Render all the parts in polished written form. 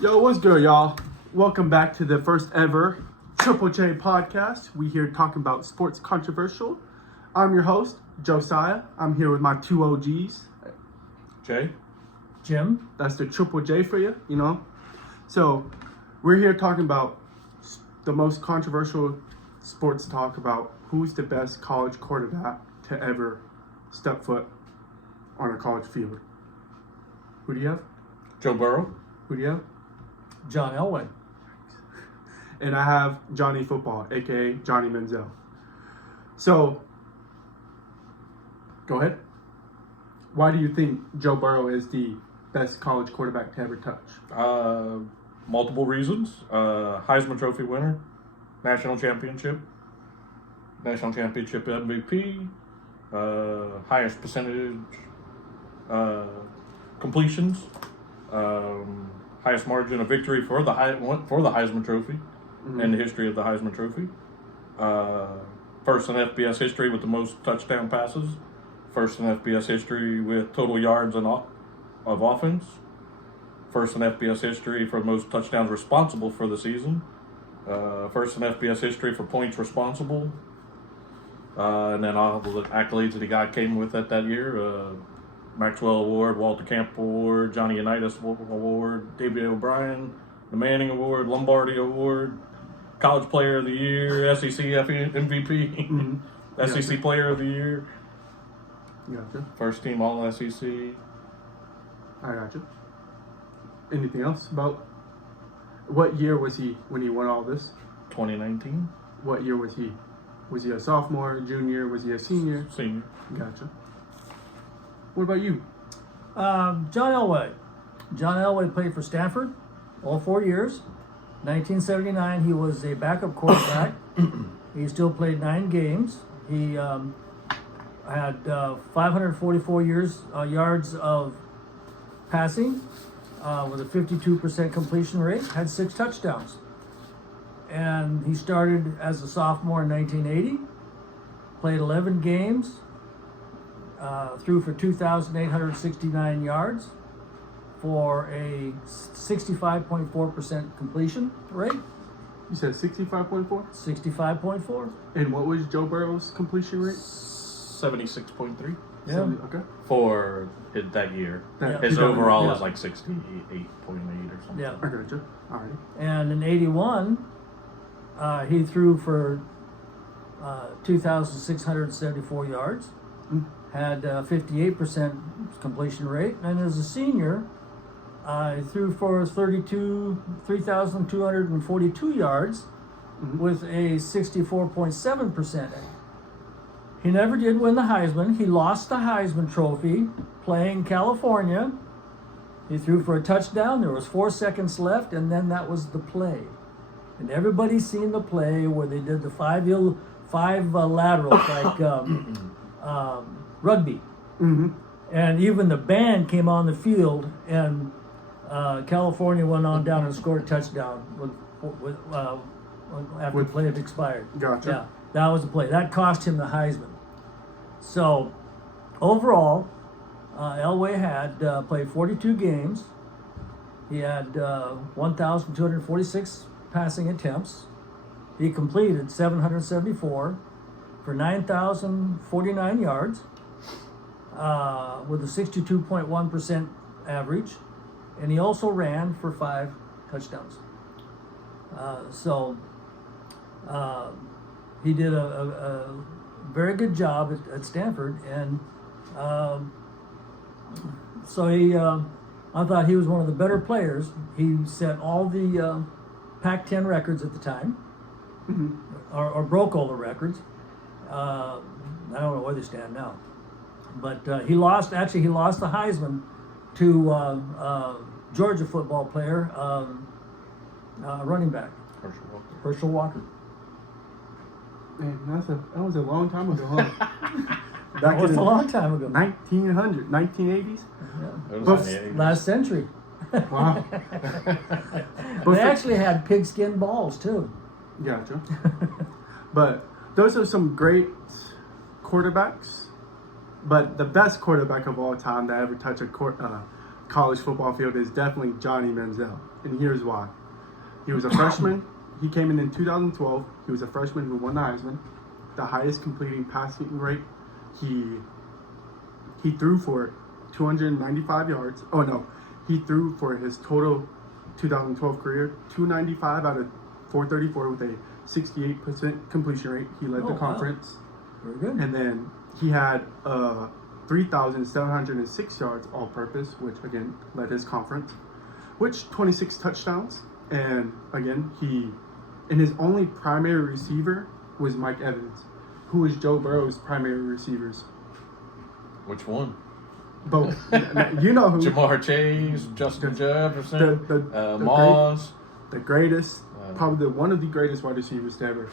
Yo, what's good, y'all? Welcome back to the first ever Triple J podcast. We here talking about sports controversial. I'm your host, Josiah. I'm here with my two OGs. Jay? Jim? That's the Triple J for you, you know? So, we're here talking about the most controversial sports talk about who's the best college quarterback to ever step foot on a college field. Who do you have? Joe Burrow? Who do you have? John Elway. And I have Johnny Football, aka Johnny Manziel. So, go ahead. Why do you think Joe Burrow is the best college quarterback to ever touch? Multiple reasons. Heisman Trophy winner, national championship MVP, highest percentage completions, highest margin of victory for the Heisman Trophy in the history of the Heisman Trophy. First in FBS history with the most touchdown passes. First in FBS history with total yards of offense. First in FBS history for most touchdowns responsible for the season. First in FBS history for points responsible. And then all the accolades that he got came with it that year. Maxwell Award, Walter Camp Award, Johnny Unitas Award, David O'Brien, the Manning Award, Lombardi Award, College Player of the Year, SEC MVP, SEC Player of the Year. Gotcha. First team All SEC. I gotcha. Anything else about what year was he when he won all this? 2019. What year was he? Was he a sophomore, junior? Was he a senior? Senior. Gotcha. What about you? John Elway. John Elway played for Stanford all 4 years. 1979, he was a backup quarterback. He still played 9 games. He had 544 yards of passing with a 52% completion rate, had 6 touchdowns. And he started as a sophomore in 1980, played 11 games, threw for 2,869 yards for a 65.4% completion rate. You said 65.4? 65.4. And what was Joe Burrow's completion rate? 76.3 Yeah. Okay. for that year. That- His overall Yeah. is like 68.8 or something. Yeah. I gotcha. All right. And in 81, he threw for 2,674 yards, had 58% completion rate, and as a senior, he threw for 3,242 yards with a 64.7%. He never did win the Heisman. He lost the Heisman Trophy playing California. He threw for a touchdown. There was 4 seconds left, and then that was the play. And everybody's seen the play where they did the five laterals like rugby. Mm-hmm. And even the band came on the field, and California went on down and scored a touchdown after the play had expired. Gotcha. Yeah, that was the play. That cost him the Heisman. So, overall, Elway had played 42 games. He had 1,246 passing attempts. He completed 774 for 9,049 yards with a 62.1% average. And he also ran for 5 touchdowns. He did a very good job at Stanford, and I thought he was one of the better players. He set all the Pac-10 records at the time, or broke all the records. I don't know where they stand now, but he lost the Heisman to Georgia football player, running back Herschel Walker. Man, that was a long time ago, huh? That was a long time ago. 1980s? Yeah. It was But- in the 80s. Last century. Wow. They actually had pigskin balls too. Gotcha. But those are some great quarterbacks. But the best quarterback of all time that ever touched a college football field is definitely Johnny Manziel, and here's why. He was a freshman. He came in 2012. He was a freshman who won the Heisman, the highest completing passing rate. He threw for 295 yards. Oh no, he threw for his total 2012 career 295 out of 434 with a 68% completion rate. He led Oh, the wow. conference, Very good. and then he had 3,706 yards all-purpose, which again led his conference, which 26 touchdowns, and again and his only primary receiver was Mike Evans, who is Joe Burrow's primary receivers. Which one? Both. You know who. Jamar Chase, Justin Jefferson, the Moss. The greatest, probably one of the greatest wide receivers to ever.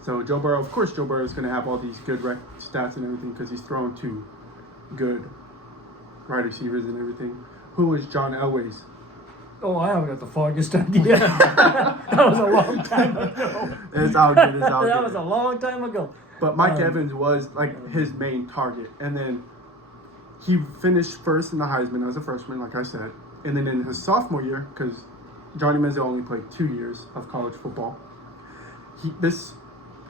So Joe Burrow, of course, Joe Burrow is going to have all these good stats and everything because he's thrown to good wide receivers and everything. Who is John Elway's? Oh, I haven't got the foggiest idea. That was a long time ago. It's all good. It's all That good. was a long time ago. But Mike Evans was like his main target, and then he finished first in the Heisman as a freshman, like I said. And then in his sophomore year, because Johnny Manziel only played 2 years of college football,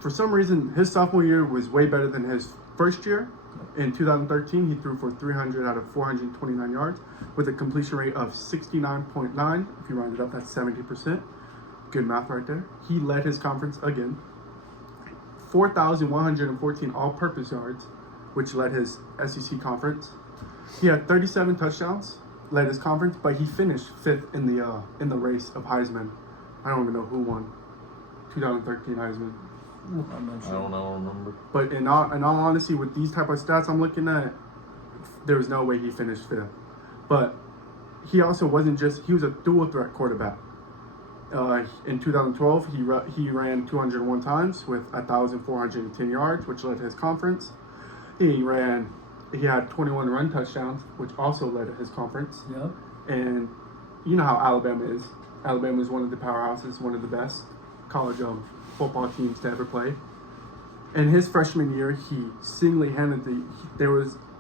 for some reason, his sophomore year was way better than his first year. In 2013, he threw for 300 out of 429 yards with a completion rate of 69.9. If you round it up, that's 70%. Good math right there. He led his conference again. 4,114 all-purpose yards, which led his SEC conference. He had 37 touchdowns, led his conference, but he finished 5th in the race of Heisman. I don't even know who won 2013 Heisman. I'm not I sure. don't know, remember. But in all honesty, with these type of stats I'm looking at, there was no way he finished 5th. But he also wasn't he was a dual threat quarterback. In 2012, he ran 201 times with 1,410 yards, which led his conference. He had 21 run touchdowns, which also led his conference. Yep. And you know how Alabama is. Alabama is one of the powerhouses, one of the best college football teams to ever play. In his freshman year, he single-handedly,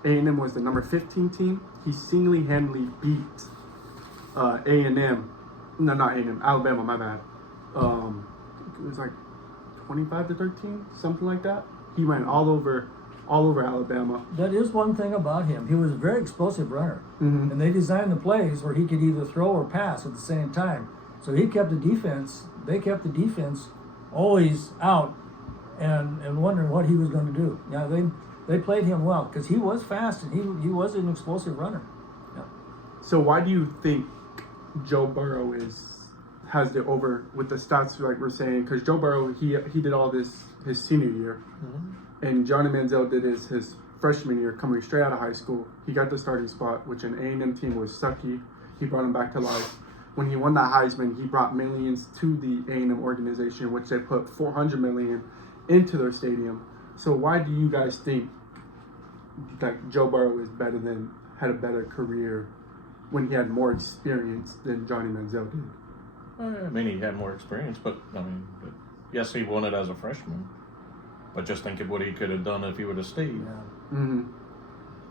A&M was the number 15 team. He single-handedly beat A&M. No, not A&M, Alabama, my bad. It was like 25-13, something like that. He ran all over Alabama. That is one thing about him. He was a very explosive runner. Mhm. And they designed the plays where he could either throw or pass at the same time. So they kept the defense always out and wondering what he was going to do. Yeah, they played him well because he was fast and he was an explosive runner. Yeah. So why do you think Joe Burrow has the over with the stats like we're saying? Because Joe Burrow, he did all this his senior year, and Johnny Manziel did his freshman year coming straight out of high school. He got the starting spot, which an A&M team was sucky. He brought him back to life. When he won that Heisman, he brought millions to the A&M organization, which they put $400 million into their stadium. So why do you guys think that Joe Burrow had a better career when he had more experience than Johnny Manziel did? I mean, he had more experience, but yes, he won it as a freshman. But just think of what he could have done if he would have stayed. Yeah. Mm-hmm.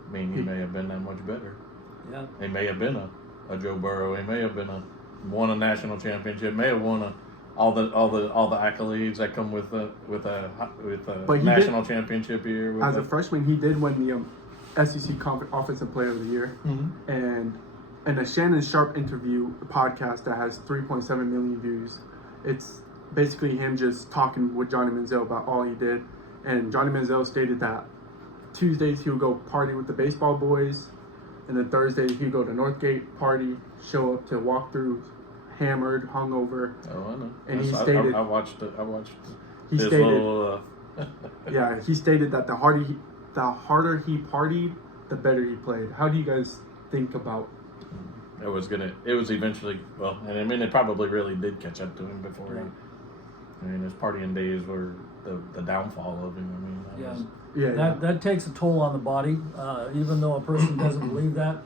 I mean, he may have been that much better. Yeah. He may have been a Joe Burrow. He may have won a national championship. May have won all the accolades that come with a But he national championship year. As a freshman, he did win the SEC Offensive Player of the Year. Mm-hmm. And in a Shannon Sharp interview, a podcast that has 3.7 million views, it's basically him just talking with Johnny Manziel about all he did. And Johnny Manziel stated that Tuesdays he would go party with the baseball boys, and then Thursdays he'd go to Northgate, party, show up to walkthrough, hammered, hungover. Oh, I know. And he stated I watched it. I watched. He his stated little, yeah, he stated that the harder he partied, the better he played. How do you guys think about? It was eventually, well, and I mean, it probably really did catch up to him before. Yeah. I mean, his partying days were the downfall of him. I mean, That takes a toll on the body, even though a person doesn't believe that,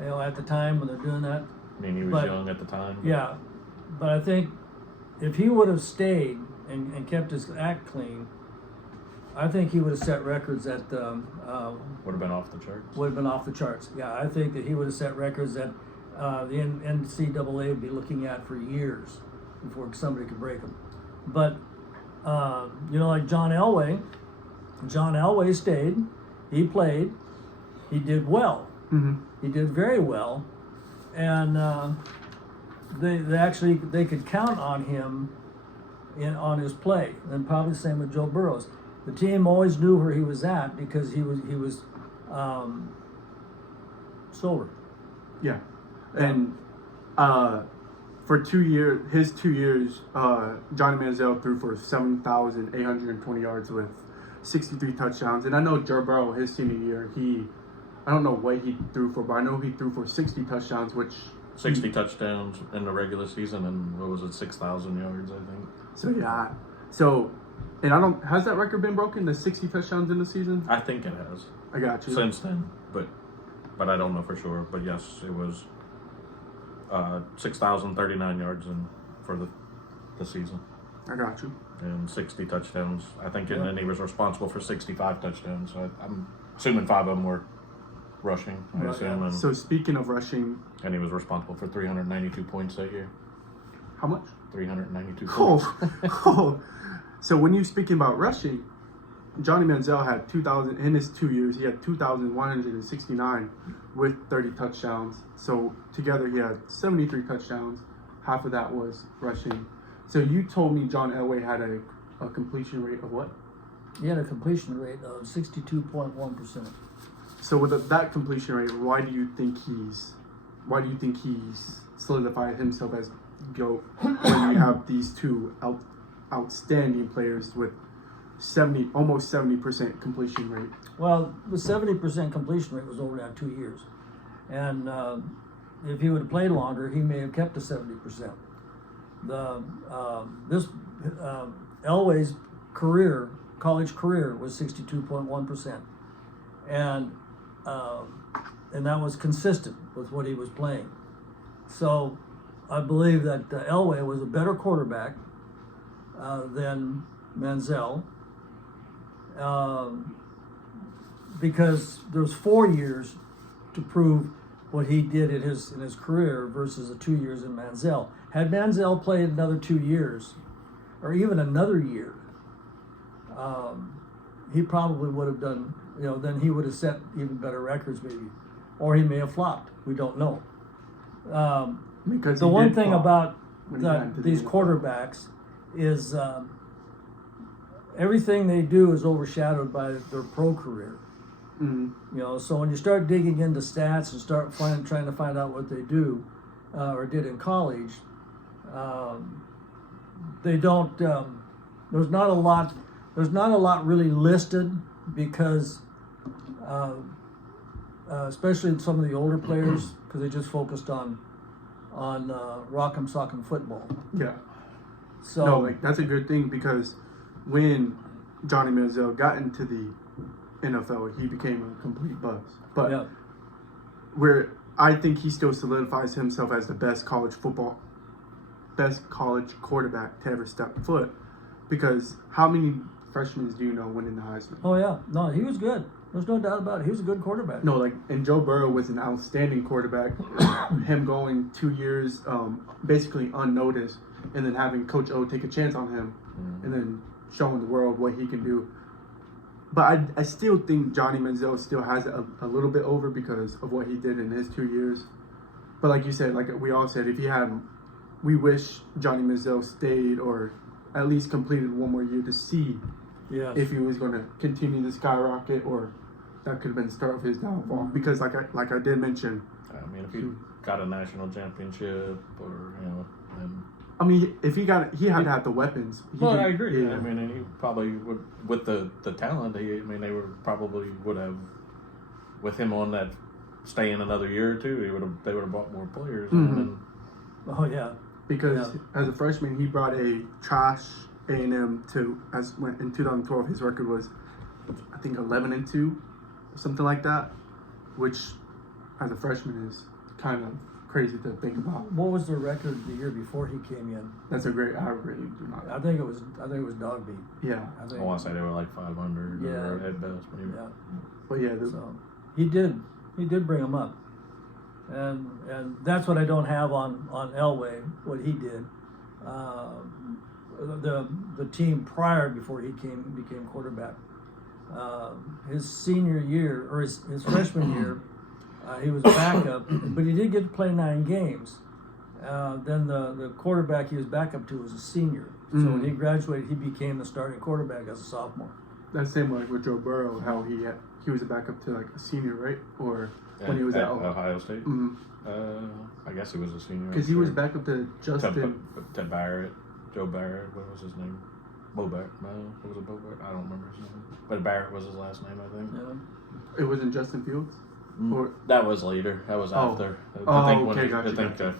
at the time when they're doing that. I mean, he was young at the time. Yeah, but I think if he would have stayed and kept his act clean, I think he would have set records that Would have been off the charts. would have been off the charts. Yeah, I think that he would have set records that the NCAA would be looking at for years before somebody could break them. But like John Elway stayed, he played, he did well, he did very well, and they could count on him on his play, and probably the same with Joe Burrows. The team always knew where he was at because he was sober. Yeah, and for 2 years, his 2 years, Johnny Manziel threw for 7,820 yards with 63 touchdowns. And I know Joe Burrow, his senior year, I don't know what he threw for, but I know he threw for 60 touchdowns, which 60 touchdowns in the regular season, and what was it, 6,000 yards, I think. So yeah, and has that record been broken? The 60 touchdowns in the season? I think it has I got you. since then, but I don't know for sure. But yes, it was 6,039 yards for the season, I got you. and 60 touchdowns. I think, Yeah. and then he was responsible for 65 touchdowns. So I'm assuming 5 of them were rushing. I Right, assume, yeah. So speaking of rushing, and he was responsible for 392 points that year. how much? 392 points. Oh. So when you're speaking about rushing, Johnny Manziel had 2,000 in his 2 years. He had 2,169 with 30 touchdowns. So together he had 73 touchdowns. Half of that was rushing. So you told me John Elway had a completion rate of what? He had a completion rate of 62.1%. So with that completion rate, why do you think he's solidified himself as GOAT when you have these two outstanding players with almost 70% completion rate? Well, the 70% completion rate was over that 2 years, and if he would have played longer, he may have kept the 70%. Elway's college career was 62.1%, and that was consistent with what he was playing. So I believe that Elway was a better quarterback than Manziel, because there's 4 years to prove what he did in his career versus the 2 years in Manziel. Had Manziel played another 2 years, or even another year, he probably would have done. Then he would have set even better records, maybe, or he may have flopped. We don't know. Because The he one did thing flop about when he got into the these NFL. quarterbacks is everything they do is overshadowed by their pro career. Mhm. So when you start digging into stats and start trying to find out what they do or did in college, they don't. There's not a lot. There's not a lot really listed because, especially in some of the older players, because they just focused on rock'em sock'em football. Yeah. So No, that's a good thing because when Johnny Manziel got into the NFL, he became a complete buzz. But yeah. I think he still solidifies himself as the best college quarterback to ever step foot. Because how many freshmen do you know winning the Heisman? Oh yeah. No, he was good. There's no doubt about it. He was a good quarterback. No, and Joe Burrow was an outstanding quarterback. Him going 2 years basically unnoticed, and then having Coach O take a chance on him, and then showing the world what he can do. But I still think Johnny Manziel still has it a little bit over because of what he did in his 2 years. But like you said, like we all said, we wish Johnny Manziel stayed or at least completed one more year to see Yes. if he was going to continue to skyrocket or that could have been the start of his downfall. Because like I did mention, I mean, if he got a national championship, or and I mean, if he had to have the weapons. I agree. Yeah. I mean, and he probably would, with the talent. They would have, with him on that, staying another year or two. They would have bought more players. Mhm. And Oh yeah. Because as a freshman, he brought a trash A&M in 2012. His record was, I think, 11-2, something like that, which, as a freshman, is kind of crazy to think about. What was their record the year before he came in? That's a great. I really do not. I think it was dog beat. Yeah, I I think. want to say they were like 500 or at best. Maybe. Yeah. but yeah, So he did bring him up. and that's what I don't have on Elway, what he did. The team prior, before he became quarterback, his senior year or his freshman year, he was backup, but he did get to play 9 games. Then the quarterback he was backup to was a senior. So when he graduated, he became the starting quarterback as a sophomore. That's the same like with Joe Burrow, how he was a backup to like a senior, right? Or when he was at Ohio State. Mm-hmm. I guess he was a senior. Because he was backup to Justin. Ted Barrett, Joe Barrett. What was his name? Bo Barrett. No, it was a Bo Barrett. I don't remember his name. But Barrett was his last name, I think. Yeah. It wasn't Justin Fields. Or That was later. That was Oh. after. Oh, I think okay, gotcha.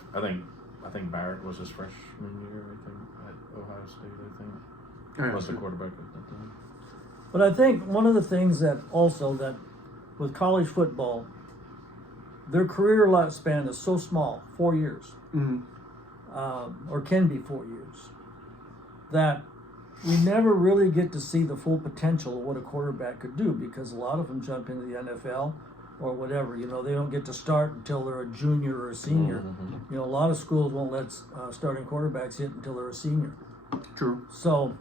I think Barrett was his freshman year. I think at Ohio State. I think Alright, was the so- quarterback at that time. But I think one of the things that with college football, their career lifespan is so small, 4 years, Mhm. or can be 4 years, that we never really get to see the full potential of what a quarterback could do, because a lot of them jump into the NFL or whatever. You know, they don't get to start until they're a junior or a senior. Mm-hmm. You know, a lot of schools won't let starting quarterbacks hit until they're a senior. True. So,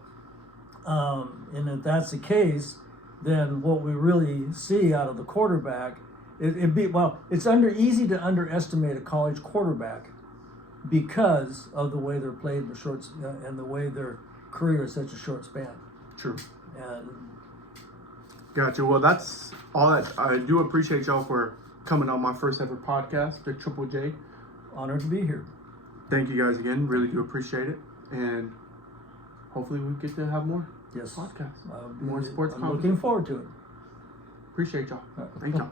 and if that's the case, then what we really see out of the quarterback, it's easy to underestimate a college quarterback because of the way they're played in the shorts and the way their career is such a short span. True. And Gotcha. Well, that's all. I do appreciate y'all for coming on my first ever podcast, the Triple J. honored to be here. Thank you guys again. Really do appreciate it, and hopefully we get to have more Yes. podcasts, more sports I'm content. looking forward to it. Appreciate y'all. Thank y'all.